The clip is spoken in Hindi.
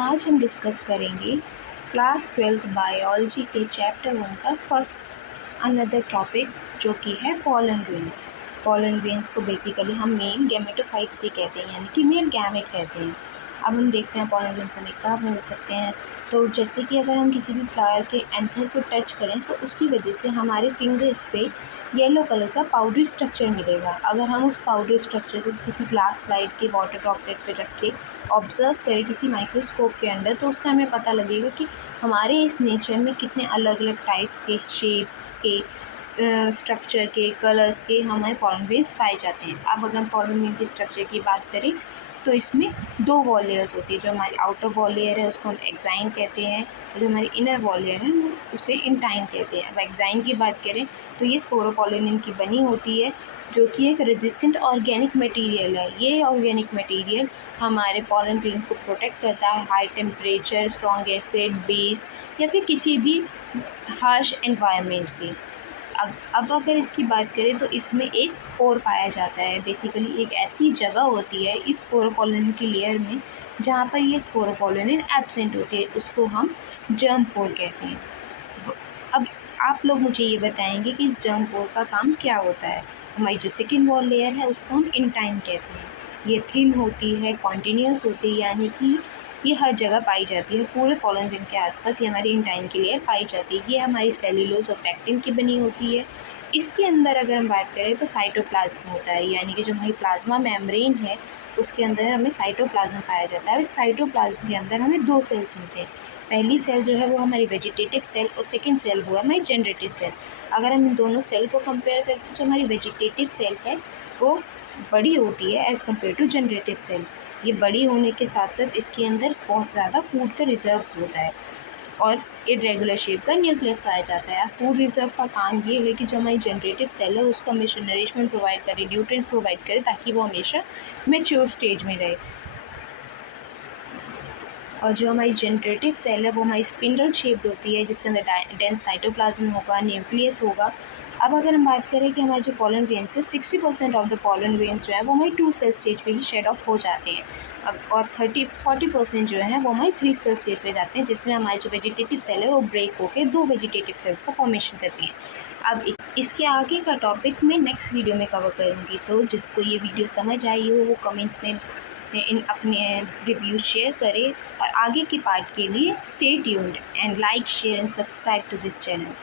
आज हम डिस्कस करेंगे क्लास 12th बायोलॉजी के चैप्टर 1 का फर्स्ट अनदर टॉपिक जो कि है पॉलन ग्रेन्स। पॉलन ग्रेन्स को बेसिकली हम मेल गैमेटोफाइट्स भी कहते हैं, यानी कि मेल गैमेट कहते हैं। अब हम देखते हैं पॉलन ग्रेन्स हमें कब मिल सकते हैं। तो जैसे कि अगर हम किसी भी फ्लावर के एंथर को टच करें तो उसकी वजह से हमारे फिंगर्स पे येलो कलर का पाउडरी स्ट्रक्चर मिलेगा। अगर हम उस पाउडरी स्ट्रक्चर को किसी ग्लास स्लाइड के वाटर ड्रॉपलेट पे रख के ऑब्ज़र्व करें किसी माइक्रोस्कोप के अंदर, तो उससे हमें पता लगेगा कि हमारे इस नेचर में कितने अलग अलग टाइप्स के शेप्स के स्ट्रक्चर के कलर्स के हमें पॉलन ग्रेन्स पाए जाते हैं। अब अगर हम पॉलन ग्रेन के स्ट्रक्चर की बात करें तो इसमें दो वॉल लेयर्स होती है। जो हमारी आउटर वॉल लेयर है उसको हम एक्साइन कहते हैं, और जो हमारी इनर वॉल लेयर है वो उसे इंटाइन कहते हैं। अब एक्साइन की बात करें तो ये स्पोरोपोलिन की बनी होती है, जो कि एक रेजिस्टेंट ऑर्गेनिक मटेरियल है। ये ऑर्गेनिक मटेरियल हमारे पॉलन ग्रेन को प्रोटेक्ट करता है high temperature, strong acid, base या फिर किसी भी हार्श एनवायरनमेंट से। अब अगर इसकी बात करें तो इसमें एक पोर पाया जाता है। बेसिकली एक ऐसी जगह होती है इस स्पोरोपोलिन की लेयर में जहाँ पर ये स्पोरोपोलिन एब्सेंट होती है, उसको हम जर्म पोर कहते हैं। अब आप लोग मुझे ये बताएंगे कि इस जर्म पोर का काम क्या होता है। हमारी जो सेकेंड वॉल लेयर है उसको हम इंटाइन कहते हैं। ये थिन होती है, कॉन्टीन्यूस होती है, यानी कि ये हर जगह पाई जाती है। पूरे पॉलन ग्रेन के आसपास ये हमारी इंटाइन की लेयर पाई जाती है। ये हमारी सेल्यूलोज और पैक्टिन की बनी होती है। इसके अंदर अगर हम बात करें तो साइटोप्लाज्म होता है, यानी कि जो हमारी प्लाज्मा मेम्ब्रेन है उसके अंदर हमें साइटोप्लाज्म पाया जाता है। इस साइटोप्लाज्म के अंदर हमें दो सेल्स मिलते हैं। पहली सेल जो है वो हमारी वेजिटेटिव सेल और सेकेंड सेल वो है हमारी जनरेटिव सेल। अगर हम इन दोनों सेल को कंपेयर करें तो जो हमारी वेजिटेटिव सेल है वो बड़ी होती है as compared to generative cell. ये बड़ी होने के साथ साथ इसके अंदर बहुत ज़्यादा फूड का रिजर्व होता है और इरेगुलर शेप का न्यूक्लियस पाया जाता है। फूड रिजर्व का काम ये है कि जो हमारी जनरेटिव सेल है उसको हमेशा नरिशमेंट प्रोवाइड करे, न्यूट्रिएंट्स प्रोवाइड करे, ताकि वो हमेशा मैच्योर स्टेज में रहे। और जो हमारी जनरेटिव सेल है वो हमारी स्पिंडल शेप्ड होती है, जिसके अंदर डेंस साइटोप्लाज्म होगा, न्यूक्लियस होगा। अब अगर हम बात करें कि हमारे जो पॉलन ग्रेन्स है 60% ऑफ द पॉलन ग्रेन्स जो है वो हमारी 2 सेल स्टेज पे ही शेड ऑफ हो जाते हैं। अब और 40% जो है वो हमारी 3 सेल स्टेज पे जाते हैं, जिसमें हमारी जो वेजिटेटिव सेल है वो ब्रेक होकर 2 वेजिटेटिव सेल्स का फॉर्मेशन करती है। अब इसके आगे का टॉपिक मैं नेक्स्ट वीडियो में कवर करूँगी। तो जिसको ये वीडियो समझ आई हो वो कमेंट्स में अपने रिव्यू शेयर करें, और आगे के पार्ट के लिए stay tuned and like, share and subscribe to this channel.